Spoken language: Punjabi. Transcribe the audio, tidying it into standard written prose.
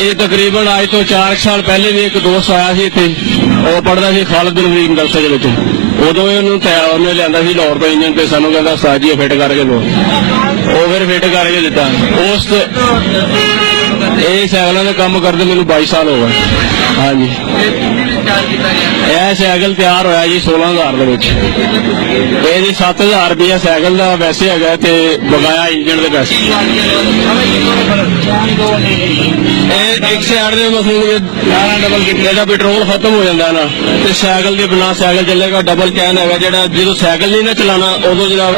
ਇਹ ਤਕਰੀਬਨ ਅੱਜ ਤੋਂ 4 ਸਾਲ ਪਹਿਲੇ ਵੀ ਇੱਕ ਦੋਸਤ ਆਇਆ ਸੀ ਇੱਥੇ, ਉਹ ਪੜ੍ਹਦਾ ਸੀ ਖਾਲਦ ਬਿਨ ਵਲੀਦ ਮਦਰਸੇ ਦੇ ਵਿੱਚ। ਉਦੋਂ ਉਹਨੇ ਲਿਆਂਦਾ ਸੀ ਲਾਹੌਰ ਤੋਂ ਇੰਜਨ ਤੇ, ਸਾਨੂੰ ਕਹਿੰਦਾ ਉਸਤਾਦ ਜੀ ਫਿੱਟ ਕਰਕੇ ਲਓ। ਉਹ ਫਿਰ ਫਿੱਟ ਕਰਕੇ ਦਿੱਤਾ। ਉਸ ਇਹ ਸਾਈਕਲਾਂ ਦਾ ਕੰਮ ਕਰਦੇ ਮੈਨੂੰ 22 ਸਾਲ ਹੋ ਗਏ। ਹਾਂਜੀ, ਇਹ ਸਾਈਕਲ ਤਿਆਰ ਹੋਇਆ ਜੀ 16,000 ਦੇ ਵਿੱਚ। ਇਹ ਜੀ 7,000 ਰੁਪਇਆ ਸਾਈਕਲ ਦਾ ਵੈਸੇ ਹੈਗਾ ਤੇ ਬਕਾਇਆ ਇੰਜਣ ਦੇ ਪੈਸੇ। ਇਹ ਇੱਕ ਸਾਈਡ ਦੇ ਮਤਲਬ ਡਬਲ ਜਿਹੜਾ ਪੈਟਰੋਲ ਖਤਮ ਹੋ ਜਾਂਦਾ ਨਾ ਤੇ ਸਾਈਕਲ ਦੇ ਬਿਨਾਂ ਸਾਈਕਲ ਚੱਲੇਗਾ। ਡਬਲ ਕੈਨ ਹੈਗਾ ਜਿਹੜਾ ਜਦੋਂ ਸਾਈਕਲ ਨਹੀਂ ਨਾ ਚਲਾਣਾ ਉਦੋਂ ਜਿਹੜਾ